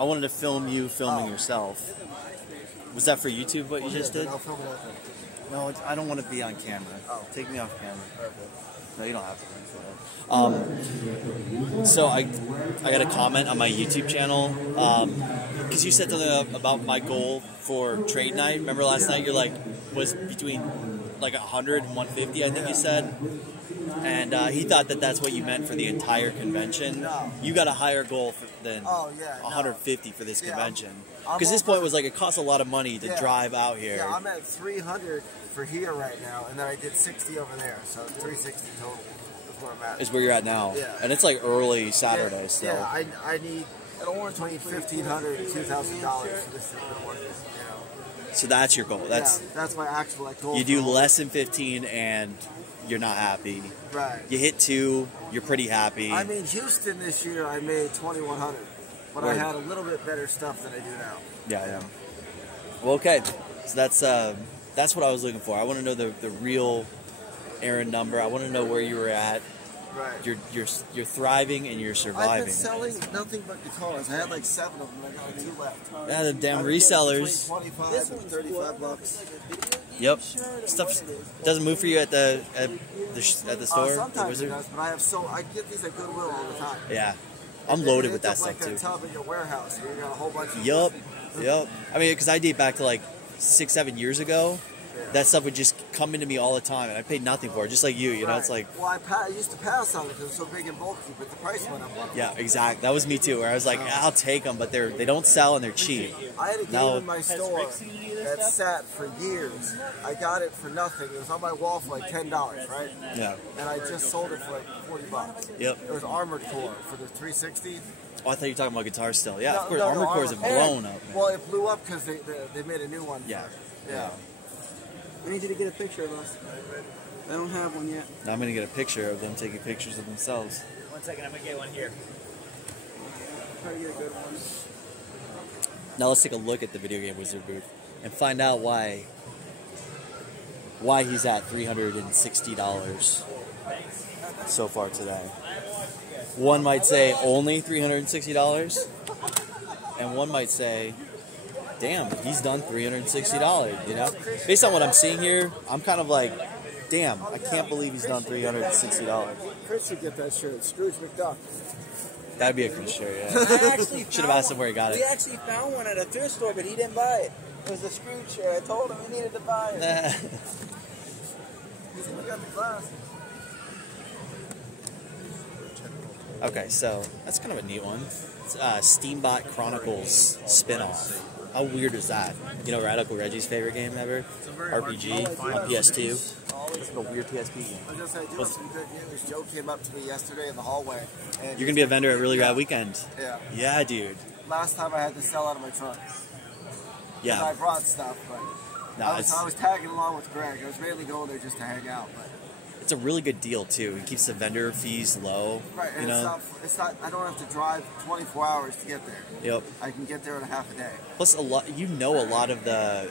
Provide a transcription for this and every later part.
I wanted to film you filming yourself. Was that for YouTube what you just did? I'll film it. No, I don't want to be on camera. Oh. Take me off camera. Okay. No, you don't have to. So I got a comment on my YouTube channel because you said something about my goal for trade night. Remember last night you're like was between like 100 and 150 I think you said, and he thought that that's what you meant for the entire convention. No. You got a higher goal than 150 for this convention because this point was like it costs a lot of money to drive out here. Yeah, I'm at 300 for here right now, and then I did 60 over there, so 360 total. Where I'm at. Is where you're at now. Yeah. And it's like early Saturday still. Yeah, I need between $1,500 and $2,000 for this thing to work. You know. So that's your goal. That's my actual goal. You do less than 15 and you're not happy. Right. You hit 2, you're pretty happy. I mean, Houston this year I made 2,100, but I had a little bit better stuff than I do now. Yeah. Well, okay. So that's what I was looking for. I want to know the real Aaron number. I want to know where you were at. Right. You're thriving and you're surviving. I've been selling nothing but guitars. I had like 7 of them. I got like 2 left. Yeah, the damn resellers. 25 and 35 bucks. Yep. Stuff doesn't move for you at the store. Sometimes it does, but I get these at Goodwill all the time. Yeah. I'm loaded with that stuff too. too. Tub in your warehouse. You got a whole bunch of Yep. I mean, because I date back to like 6-7 years ago. That stuff would just come into me all the time, and I paid nothing for it, just like you. You know, it's like. Well, I used to pass on it because it's so big and bulky, but the price went up. Yeah, exactly. That was me too. Where I was like, I'll take them, but they don't sell and they're cheap. I had a game in my store that sat for years. I got it for nothing. It was on my wall for like $10, right? Yeah. And I just sold it for like $40. Yep. It was Armored Core for the 360. Oh, I thought you were talking about guitars still. Yeah, of course. Armored Cores have blown up. Well, it blew up because they made a new one. Yeah. Yeah. I need you to get a picture of us. I don't have one yet. Now I'm going to get a picture of them taking pictures of themselves. 1 second, I'm going to get one here. Try to get a good one. Now let's take a look at the Video Game Wizard booth and find out why he's at $360 so far today. One might say only $360, and one might say, damn, he's done $360, you know? Based on what I'm seeing here, I'm kind of like, damn, I can't believe he's done $360. Chris should get that shirt. Scrooge McDuck. That'd be a Chris shirt, yeah. I actually should have asked him where he got it. We actually found one at a thrift store, but he didn't buy it. It was a Scrooge shirt. I told him he needed to buy it. He's got the glass. Okay, so that's kind of a neat one. It's Steambot Chronicles spinoff. How weird is that? You know, Radical Reggie's favorite game ever? RPG on PS2. It's like a weird PSP game. I was going to say, I do have some good news. Joe came up to me yesterday in the hallway. And you're going to be a vendor at Really Rad Weekend. Yeah. Yeah, dude. Last time I had to sell out of my trunk. Yeah. I brought stuff, but I was tagging along with Greg. I was mainly going there just to hang out. But it's a really good deal, too. It keeps the vendor fees low. Right, and you know? it's not, I don't have to drive 24 hours to get there. Yep. I can get there in a half a day. Plus, a lot of the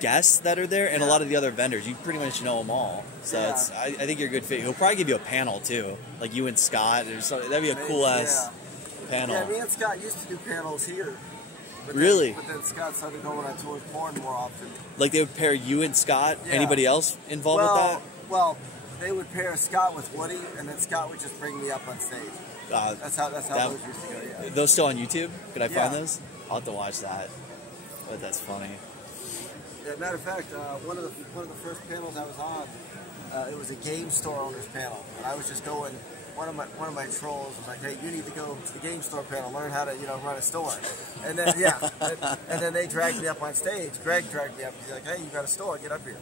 guests that are there and a lot of the other vendors. You pretty much know them all. So I think you're a good fit. He'll probably give you a panel, too. Like you and Scott. That'd be a cool-ass panel. Yeah, me and Scott used to do panels here. But really? But then Scott started going on tours porn more often. Like they would pair you and Scott? Yeah. Anybody else involved with that? Well, they would pair Scott with Woody, and then Scott would just bring me up on stage. That's how those used to go, yeah. Those still on YouTube? Could I find those? I'll have to watch that. But that's funny. Yeah, matter of fact, one of the first panels I was on, it was a game store owner's panel, and I was just going. One of my trolls was like, "Hey, you need to go to the game store panel, learn how to run a store." And then and then they dragged me up on stage. Greg dragged me up. He's like, "Hey, you got a store? Get up here."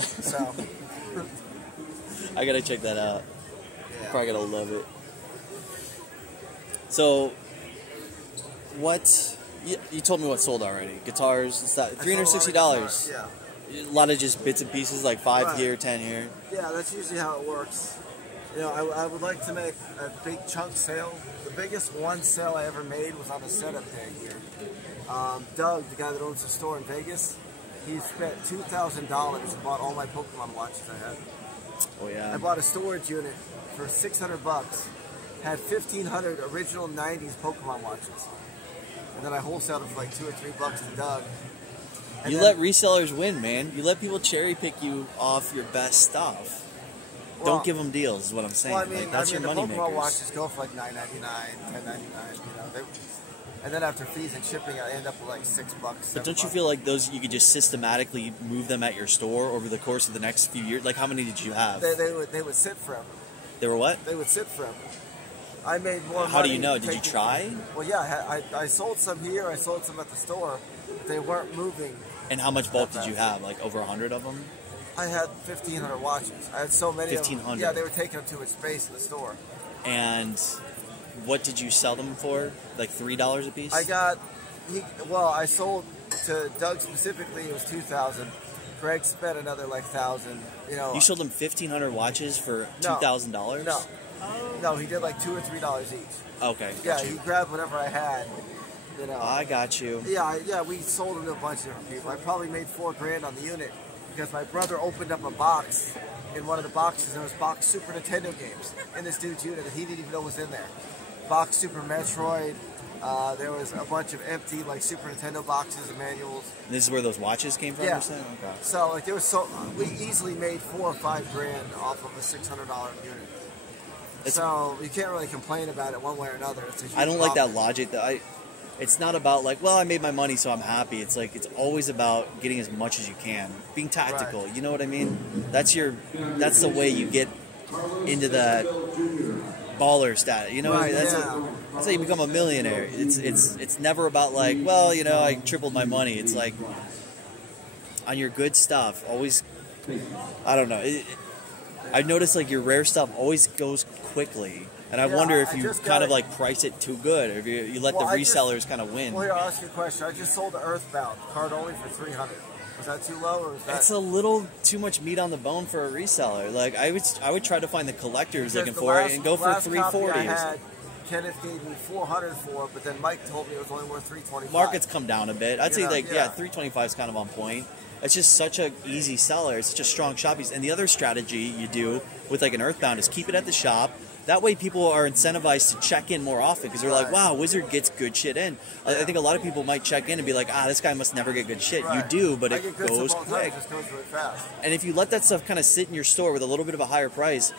So I gotta check that out. Yeah. Probably gotta love it. So, what? You told me what sold already. Guitars, $360. Yeah. A lot of just bits and pieces, like 5 here, 10 here. Yeah, that's usually how it works. You know, I would like to make a big chunk sale. The biggest one sale I ever made was on the setup day here. Doug, the guy that owns the store in Vegas, he spent $2,000 and bought all my Pokemon watches I had. Oh yeah. I bought a storage unit for $600. Had 1,500 original '90s Pokemon watches. and then I wholesaled them for like $2 or $3 to Doug. And You then, let resellers win, man. You let people cherry pick you off your best stuff. well, Don't give them deals, is what I'm saying. Well, I mean, like, that's your the money Pokemon makers. watches go for like $9.99, $10.99. And then after fees and shipping, I end up with like $6. But don't you $7. feel like those you could just systematically move them at your store over the course of the next few years? Like, how many did you have? They would sit forever. They were what? They would sit forever. I made more money. How do you know? Did you taking- try? Well, yeah, I sold some here. I sold some at the store. But they weren't moving. And how much bulk did you have? Like over 100 of them? I had 1,500 watches. I had so many. 1,500. Of them. Yeah, they were taking up too much space in the store. And what did you sell them for? Like $3 a piece? I sold to Doug specifically. It was 2,000. Greg spent another like 1,000. You know. You sold them 1,500 watches for $2,000? No, he did like $2 or $3 each. Okay. Yeah, got you. he grabbed whatever I had. You know. I got you. Yeah, we sold them to a bunch of different people. I probably made $4,000 on the unit because my brother opened up a box. In one of the boxes, there was box Super Nintendo games in this dude's unit that he didn't even know was in there. Box Super Metroid. There was a bunch of empty like Super Nintendo boxes and manuals. And this is where those watches came from? Yeah. You're saying? Okay. So like we easily made $4,000 or $5,000 off of a $600 unit. So you can't really complain about it one way or another. It's a huge I don't like that profit. logic. It's not about like, well, I made my money, so I'm happy. It's like it's always about getting as much as you can, being tactical. Right. You know what I mean? That's the way you get into the baller status. You know, Right, that's how you become a millionaire. It's never about like, well, you know, I tripled my money. It's like on your good stuff, always. I don't know. I've noticed like your rare stuff always goes quickly. And I wonder if you kind of like price it too good, or if you let the resellers kind of win. Well, here, I'll ask you a question. I just sold the Earthbound card only for $300. Was that too low, or was that? It's a little too much meat on the bone for a reseller. Like I would try to find the collectors looking for it and go for $340. Kenneth gave me $400 for, but then Mike told me it was only worth $325. Market's come down a bit. I'd say like yeah. $325 is kind of on point. It's just such a easy seller. It's such a strong shop piece. And the other strategy you do with like an Earthbound is keep it at the shop. That way people are incentivized to check in more often because they're like, wow, Wizard gets good shit in. I think a lot of people might check in and be like, this guy must never get good shit. Right. You do, but it get good goes stuff all the time, quick. it just goes really fast. And if you let that stuff kind of sit in your store with a little bit of a higher price,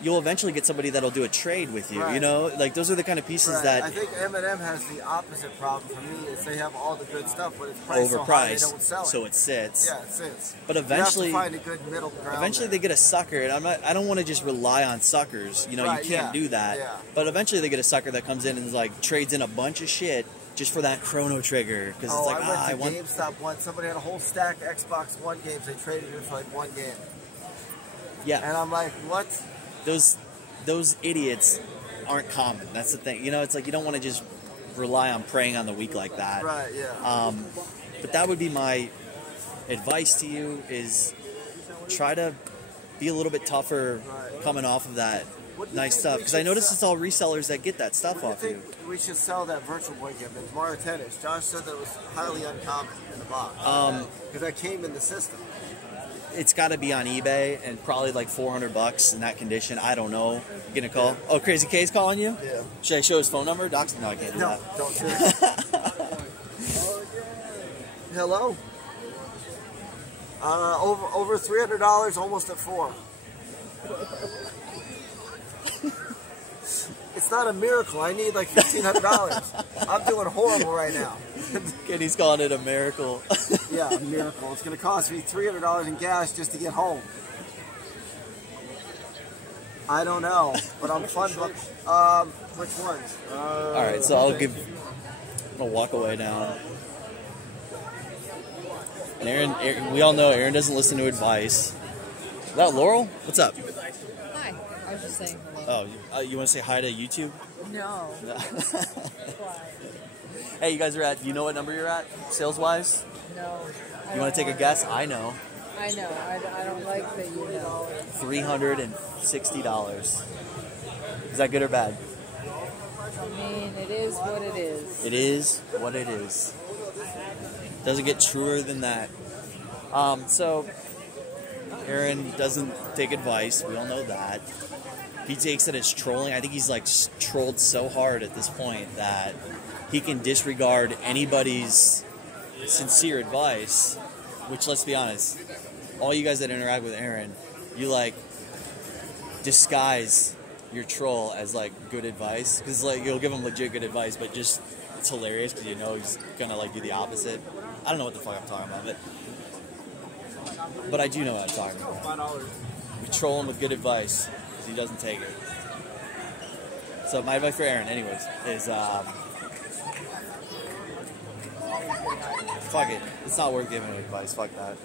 you'll eventually get somebody that'll do a trade with you. Right. You know, like those are the kind of pieces Right. that I think M&M has the opposite problem for me. Is they have all the good stuff, but it's priced so high they overpriced, don't sell it. so it sits. Yeah, it sits. But eventually, you have to find a good middle ground. eventually they get a sucker, and I don't want to just rely on suckers. You know, Right, you can't do that. yeah. But eventually they get a sucker that comes in and like trades in a bunch of shit just for that Chrono Trigger because it's like, I I went to want. GameStop once. Somebody had a whole stack of Xbox One games. They traded it for like one game, Yeah, and I'm like, what? those idiots aren't common. That's the thing. You know, it's like you don't want to just rely on preying on the weak like that. Right? Yeah. But that would be my advice to you: is try to be a little bit tougher coming off of that nice stuff. Because I noticed it's all resellers that get that stuff off I you. think we should sell that Virtual Boy game. It's Mario Tennis. Josh said that it was highly uncommon in the box because that came in the system. It's got to be on eBay and probably like $400 in that condition. I don't know. Getting a call. Oh, Crazy K's calling you? Yeah. Should I show his phone number? Docs? No, I can't do No, that. don't do it. Hello. Over $300, almost at $400. It's not a miracle. I need like $1,500. I'm doing horrible right now. And he's calling it a miracle. Yeah, a miracle. It's going to cost me $300 in gas just to get home. I don't know, but I'm fun. Which ones? All right, so I'm gonna walk away now. And Aaron, we all know Aaron doesn't listen to advice. Is that Laurel? What's up? Hi. I was just saying hello. Oh, you want to say hi to YouTube? No. Hey, you guys are at. Do you know what number you're at, sales wise? No. You want to take a guess? I know. I know. I don't like that you know. $360. Is that good or bad? I mean, it is what it is. It is what it is. Doesn't get truer than that. So, Aaron doesn't take advice. We all know that. he takes it as trolling. I think he's like trolled so hard at this point that he can disregard anybody's sincere advice, which, let's be honest, all you guys that interact with Aaron, you like disguise your troll as like good advice, because like you'll give him legit good advice, but just it's hilarious because you know he's gonna like do the opposite. I don't know what the fuck I'm talking about, but I do know what I'm talking about. We troll him with good advice because he doesn't take it. So my advice for Aaron, anyways, is fuck it. It's not worth giving advice. Fuck that.